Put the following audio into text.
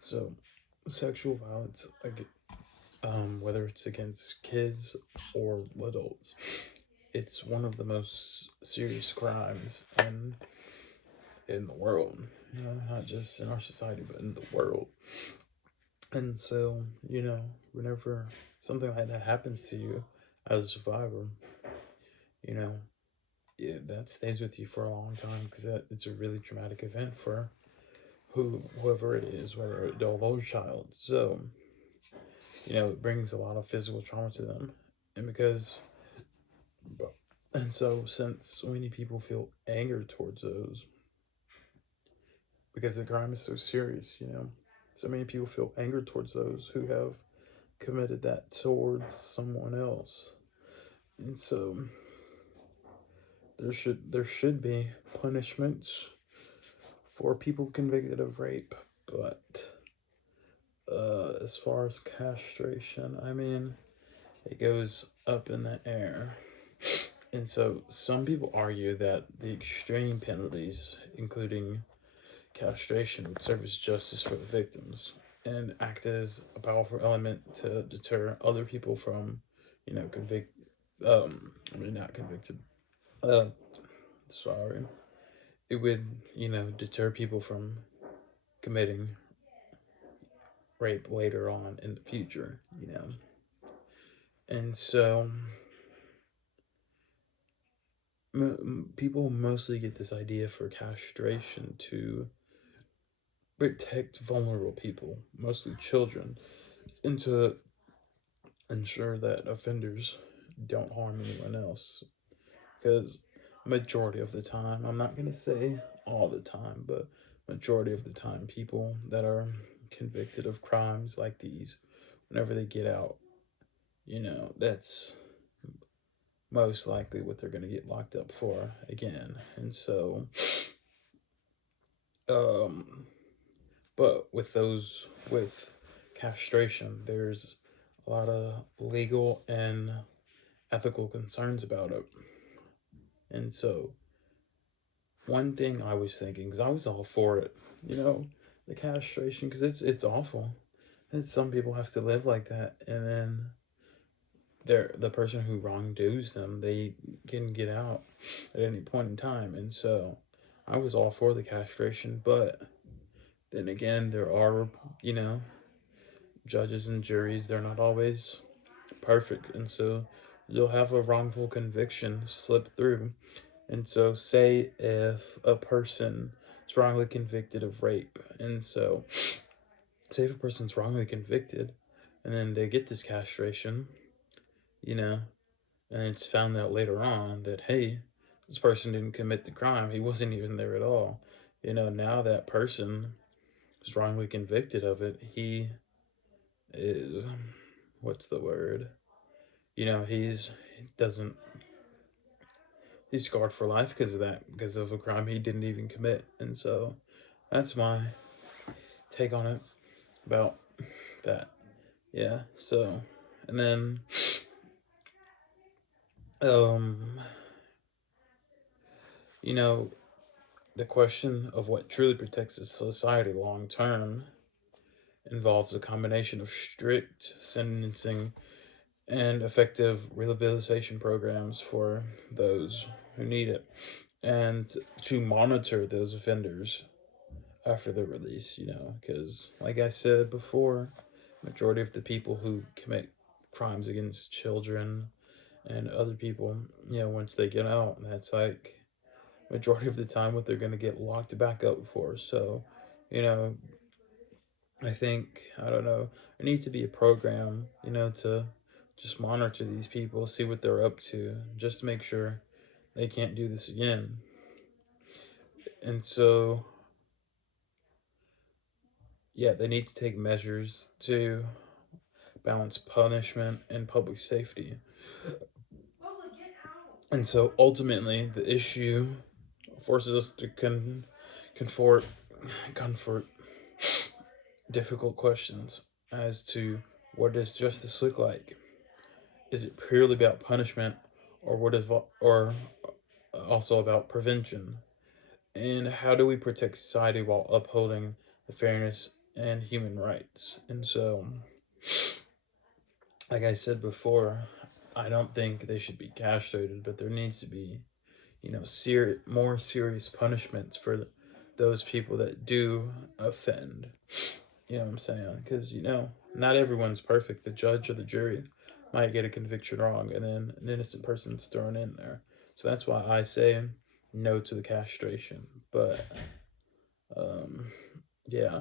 So, sexual violence, whether it's against kids or adults, it's one of the most serious crimes in the world. Not just in our society, but in the world. And so, whenever something like that happens to you as a survivor, you know, that stays with you for a long time because it's a really traumatic event for whoever it is, whether adult or child. So, it brings a lot of physical trauma to them, and since so many people feel anger towards those because the crime is so serious, so many people feel anger towards those who have committed that towards someone else, and so there should be punishments for people convicted of rape, but as far as castration, I mean, it goes up in the air. And so some people argue that the extreme penalties, including castration, would serve as justice for the victims and act as a powerful element to deter other people from, convict. Not convicted. Uh, sorry. It would, deter people from committing rape later on in the future. And so people mostly get this idea for castration to protect vulnerable people, mostly children, and to ensure that offenders don't harm anyone else. Because majority of the time, I'm not gonna say all the time, but majority of the time, people that are convicted of crimes like these, whenever they get out, that's most likely what they're gonna get locked up for again. And so, um, but with castration, there's a lot of legal and ethical concerns about it. And so, one thing I was thinking, because I was all for it, the castration, because it's awful. And some people have to live like that, and then the person who wrongdoes them, they can get out at any point in time. And so, I was all for the castration, but then again, there are, judges and juries, they're not always perfect. And so you'll have a wrongful conviction slip through. And so, say if a person is wrongly convicted of rape, and so, say if a person's wrongly convicted, and then they get this castration, you know, and it's found out later on that, hey, this person didn't commit the crime, he wasn't even there at all. Now that person is wrongly convicted of it, he is, what's the word? He doesn't, he's scarred for life because of that, because of a crime he didn't even commit. And so that's my take on it about that. Yeah. So, and then, um, you know, the question of what truly protects a society long term involves a combination of strict sentencing and effective rehabilitation programs for those who need it, and to monitor those offenders after their release, because like I said before, majority of the people who commit crimes against children and other people, once they get out, that's like majority of the time what they're going to get locked back up for. So, you know, I think, I don't know, there needs to be a program, to just monitor these people, see what they're up to, just to make sure they can't do this again. And so, yeah, they need to take measures to balance punishment and public safety. And so ultimately, the issue forces us to comfort difficult questions as to what does justice look like? Is it purely about punishment, or also about prevention? And how do we protect society while upholding the fairness and human rights. And so, like I said before, I don't think they should be castrated, but there needs to be, more serious punishments for those people that do offend. You know what I'm saying? Because, not everyone's perfect. The judge or the jury might get a conviction wrong, and then an innocent person's thrown in there. So that's why I say no to the castration. But, yeah.